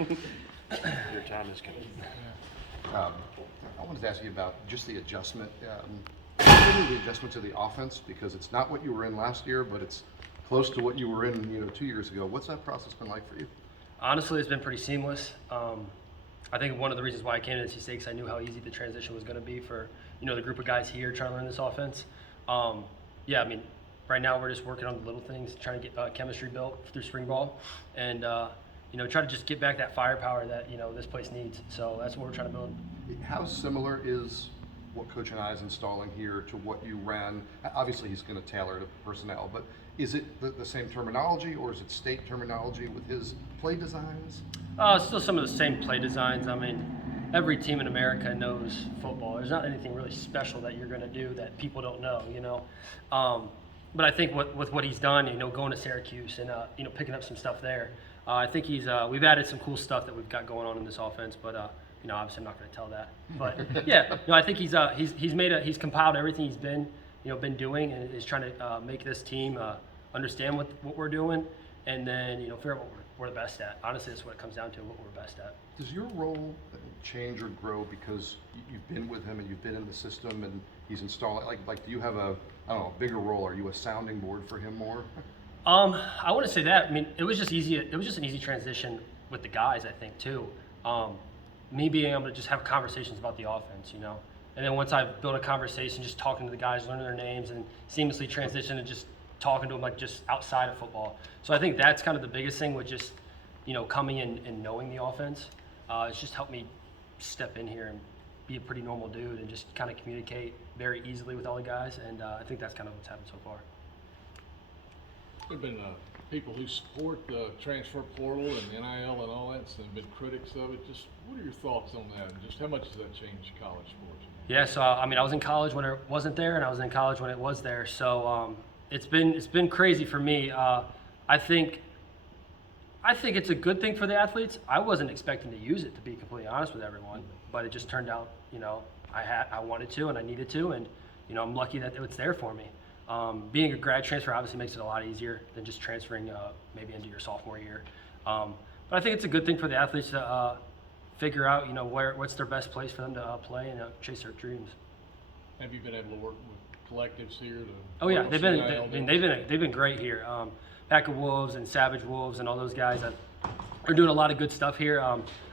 Your time is coming. I wanted to ask you about just the adjustment, the adjustment to the offense, because it's not what you were in last year, but it's close to what you were in, 2 years ago. What's that process been like for you? Honestly, it's been pretty seamless. I think one of the reasons why I came to NC State is I knew how easy the transition was going to be for the group of guys here trying to learn this offense. Yeah, I mean, right now we're just working on the little things, trying to get chemistry built through spring ball, and try to just get back that firepower that this place needs. So that's what we're trying to build. How similar is what Coach and I is installing here to what you ran? Obviously, he's going to tailor to personnel, but is it the same terminology, or is it state terminology with his play designs? Still some of the same play designs. I mean, every team in America knows football. There's not anything really special that you're going to do that people don't know, But I think with what he's done, going to Syracuse and picking up some stuff there, I think we've added some cool stuff that we've got going on in this offense. But obviously I'm not going to tell that. But yeah, I think he's compiled everything he's been doing, and is trying to make this team understand what we're doing, and then figure out what we're the best at. Honestly, that's what it comes down to, what we're best at. Does your role change or grow because you've been with him and you've been in the system and he's installed? Like, do you have a bigger role? Are you a sounding board for him more? I wouldn't say that. I mean, it was just easy. It was just an easy transition with the guys, I think, too. Me being able to just have conversations about the offense, and then once I built a conversation, just talking to the guys, learning their names, and seamlessly transition and just talking to them like just outside of football. So I think that's kind of the biggest thing with just coming in and knowing the offense. It's just helped me step in here and be a pretty normal dude and just kind of communicate very easily with all the guys, and I think that's kind of what's happened so far. There have been people who support the transfer portal and NIL and all that, and been critics of it. Just what are your thoughts on that, and just how much does that change college sports? Yeah, so I mean, I was in college when it wasn't there, and I was in college when it was there. So it's been crazy for me. I think it's a good thing for the athletes. I wasn't expecting to use it, to be completely honest with everyone, but it just turned out, I wanted to and I needed to, and I'm lucky that it's there for me. Being a grad transfer obviously makes it a lot easier than just transferring maybe into your sophomore year. But I think it's a good thing for the athletes to figure out, what's their best place for them to play and chase their dreams. Have you been able to work with collectives here? Oh yeah, they've been great here. Pack of Wolves and Savage Wolves and all those guys are doing a lot of good stuff here.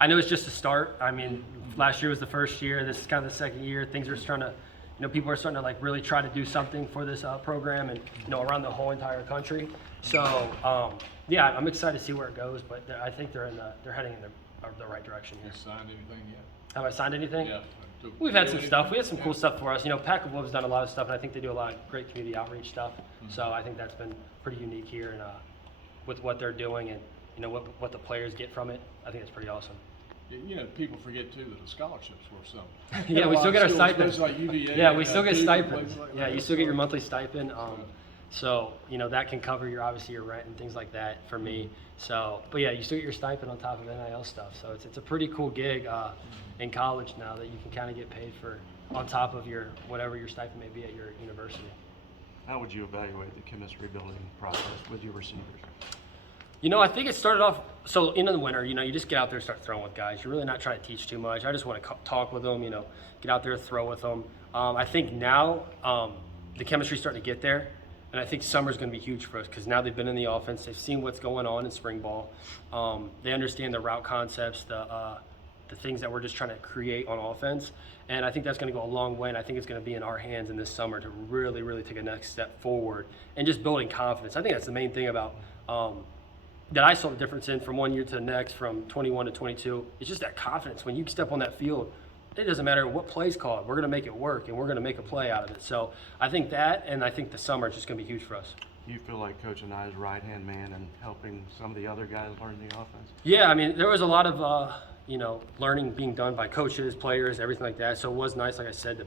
I know it's just a start. I mean, last year was the first year. This is kind of the second year. Things are starting to, people are starting to really try to do something for this program and around the whole entire country. So yeah, I'm excited to see where it goes. But I think they're heading in the right direction here. Have you signed anything yet? Have I signed anything? Yeah. We've had some stuff. We had some cool stuff for us. Pack of Wolves has done a lot of stuff, and I think they do a lot of great community outreach stuff. Mm-hmm. So I think that's been pretty unique here, and with what they're doing and what the players get from it, I think it's pretty awesome. People forget too that the scholarships were something. Yeah, we still get our stipend. Like UVA, yeah, we still get stipend. Like yeah, you still get your monthly stipend. So that can cover obviously your rent and things like that for me. So, but yeah, you still get your stipend on top of NIL stuff. So it's a pretty cool gig in college now that you can kind of get paid for on top of your whatever your stipend may be at your university. How would you evaluate the chemistry building process with your receivers? I think it started off, so in the winter, you just get out there and start throwing with guys. You're really not trying to teach too much. I just want to talk with them, get out there, throw with them. I think now the chemistry's starting to get there, and I think summer's going to be huge for us because now they've been in the offense. They've seen what's going on in spring ball. They understand the route concepts, the things that we're just trying to create on offense. And I think that's going to go a long way, and I think it's going to be in our hands in this summer to really, really take a next step forward and just building confidence. I think that's the main thing about that I saw the difference in from one year to the next, from 21 to 22. It's just that confidence. When you step on that field, it doesn't matter what play's called. We're going to make it work, and we're going to make a play out of it. So I think that, and I think the summer is just going to be huge for us. Do you feel like Coach and I's right-hand man and helping some of the other guys learn the offense? Yeah, I mean, there was a lot of, learning being done by coaches, players, everything like that. So it was nice, like I said, to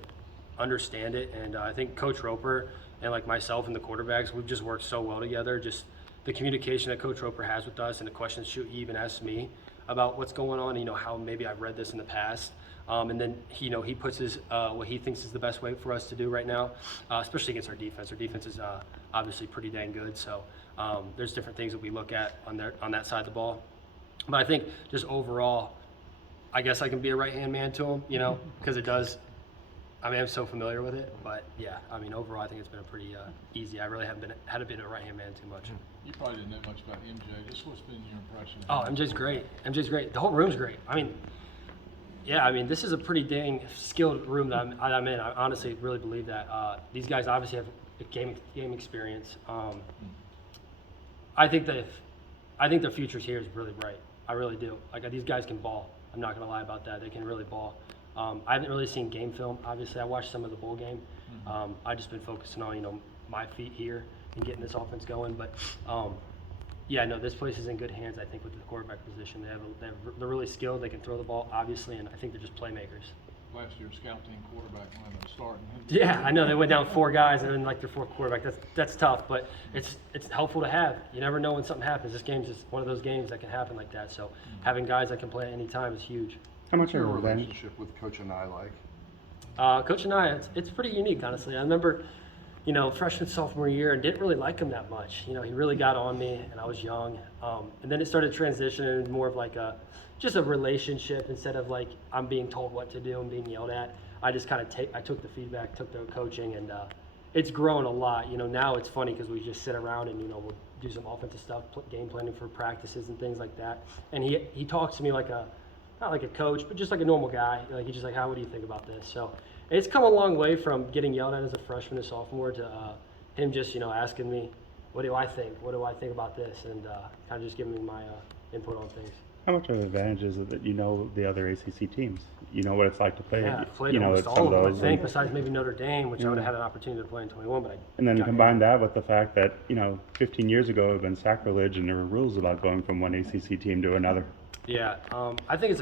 understand it. And I think Coach Roper and like myself and the quarterbacks, we've just worked so well together. Just the communication that Coach Roper has with us and the questions he even asks me about what's going on, how maybe I've read this in the past. And then he puts his what he thinks is the best way for us to do right now, especially against our defense. Our defense is obviously pretty dang good. So there's different things that we look at on that side of the ball. But I think just overall, I guess I can be a right-hand man to him, you know, because it does. I mean, I'm so familiar with it, but yeah, I mean, overall, I think it's been a pretty easy. I really haven't been a right-hand man too much. You probably didn't know much about MJ. Just what's been your impression? Oh, MJ's great. MJ's great. The whole room's great. I mean, yeah, I mean, this is a pretty dang skilled room that I'm in. I honestly really believe that. These guys obviously have game experience. I think their future's here is really bright. I really do. Like, these guys can ball. I'm not gonna lie about that. They can really ball. I haven't really seen game film. Obviously, I watched some of the bowl game. I've just been focusing on, you know, my feet here and getting this offense going. But yeah, no, this place is in good hands. I think with the quarterback position, they're really skilled. They can throw the ball, obviously, and I think they're just playmakers. Last year's scout team quarterback lineup starting. Yeah, I know they went down 4 guys and then like their 4th quarterback. That's tough, but it's helpful to have. You never know when something happens. This game's just one of those games that can happen like that. So having guys that can play at any time is huge. How much of your relationship with Coach and I like? Coach and I, it's pretty unique, honestly. I remember, you know, freshman, sophomore year, and didn't really like him that much. You know, he really got on me, and I was young. And then it started transitioning into more of like just a relationship instead of like I'm being told what to do and being yelled at. I just kind of I took the feedback, took the coaching, and it's grown a lot. You know, now it's funny because we just sit around and, you know, we'll do some offensive stuff, game planning for practices and things like that. And he talks to me like not like a coach, but just like a normal guy. Like, he's just like, what do you think about this? So it's come a long way from getting yelled at as a freshman and sophomore to him just, you know, asking me, what do I think? What do I think about this? And kind of just giving me my input on things. How much of an advantage is it that you know the other ACC teams? You know what it's like to play. Yeah, I've played you know, almost some all of them, I those, think, and, besides maybe Notre Dame, which I would have had an opportunity to play in 21, but and then got combine that with the fact that, you know, 15 years ago it would have been sacrilege and there were rules about going from one ACC team to another. Yeah, I think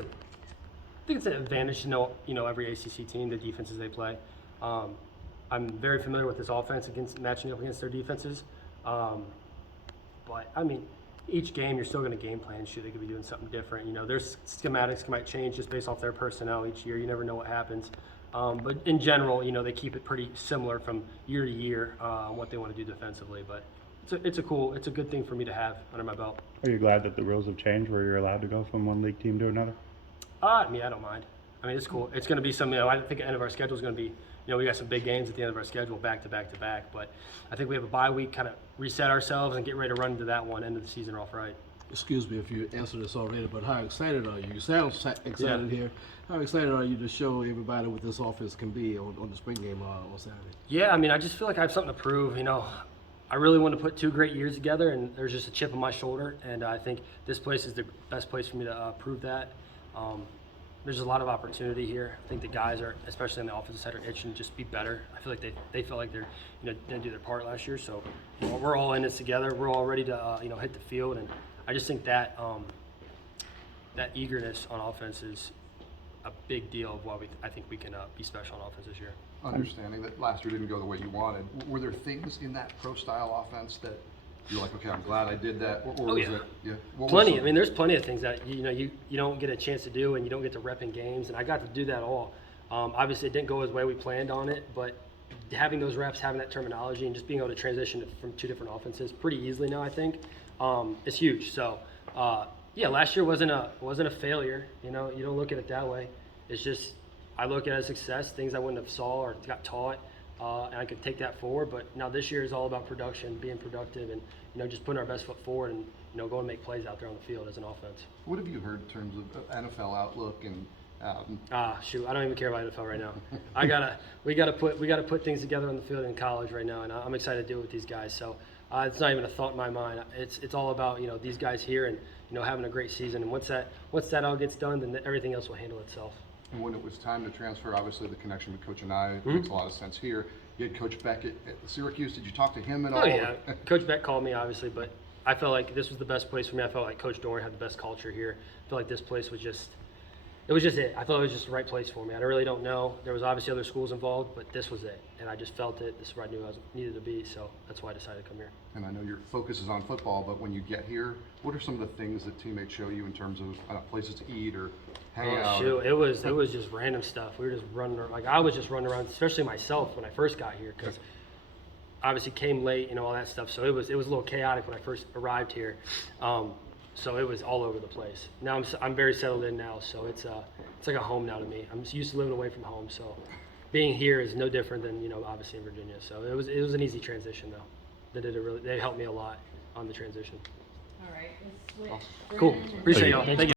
it's an advantage to know, you know, every ACC team, the defenses they play. I'm very familiar with this offense matching up against their defenses. But I mean, each game you're still going to game plan. Shoot, they could be doing something different. You know, their schematics might change just based off their personnel each year. You never know what happens. But in general, you know, they keep it pretty similar from year to year on what they want to do defensively. But it's a good thing for me to have under my belt. Are you glad that the rules have changed where you're allowed to go from one league team to another? I mean, I don't mind. I mean, it's cool. It's going to be something, you know, I think the end of our schedule is going to be, you know, we got some big games at the end of our schedule, back to back to back. But I think we have a bye week, kind of reset ourselves and get ready to run into that one, end of the season off right. Excuse me if you answered this already, but how excited are you? You sound excited here. How excited are you to show everybody what this offense can be on the spring game on Saturday? Yeah, I mean, I just feel like I have something to prove. You know, I really want to put 2 great years together, and there's just a chip on my shoulder. And I think this place is the best place for me to prove that. There's a lot of opportunity here. I think the guys are, especially on the offensive side, are itching to just be better. I feel like they feel like they're, you know, didn't do their part last year. So, you know, we're all in this together. We're all ready to, you know, hit the field. And I just think that that eagerness on offense is a big deal of why I think we can be special on offense this year. Understanding that last year didn't go the way you wanted, were there things in that pro-style offense that you're like, okay, I'm glad I did that? Or Oh, was yeah. it, yeah? What was Plenty. some- I mean, there's plenty of things that you don't get a chance to do, and you don't get to rep in games. And I got to do that all. Obviously, it didn't go as way we planned on it, but having those reps, having that terminology, and just being able to transition from 2 different offenses pretty easily now, I think, is huge. So, yeah, last year wasn't a failure. You know, you don't look at it that way. It's just I look at it as success, things I wouldn't have saw or got taught. And I could take that forward, but now this year is all about production, being productive, and, you know, just putting our best foot forward and, you know, go and make plays out there on the field as an offense. What have you heard in terms of NFL outlook and Shoot, I don't even care about NFL right now. We gotta put things together on the field in college right now, and I'm excited to do it with these guys. So it's not even a thought in my mind. It's all about, you know, these guys here and, you know, having a great season. And once that all gets done, then everything else will handle itself. And when it was time to transfer, obviously the connection with Coach and I makes a lot of sense here. You had Coach Beck at Syracuse. Did you talk to him at all? Oh yeah, Coach Beck called me obviously, but I felt like this was the best place for me. I felt like Coach Doran had the best culture here. I felt like this place was just it. I thought it was just the right place for me. I really don't know. There was obviously other schools involved, but this was it, and I just felt it. This is where I knew I needed to be, so that's why I decided to come here. And I know your focus is on football, but when you get here, what are some of the things that teammates show you in terms of places to eat or hang out? Shoot, it was just random stuff. We were just running around. Like, I was just running around, especially myself when I first got here, because obviously came late and all that stuff. So it was a little chaotic when I first arrived here. So it was all over the place. Now I'm very settled in now, so it's like a home now to me. I'm just used to living away from home, so being here is no different than, you know, obviously in Virginia. So it was an easy transition though. They helped me a lot on the transition. All right, let's switch. Cool. Brennan and- Appreciate y'all. Thank you.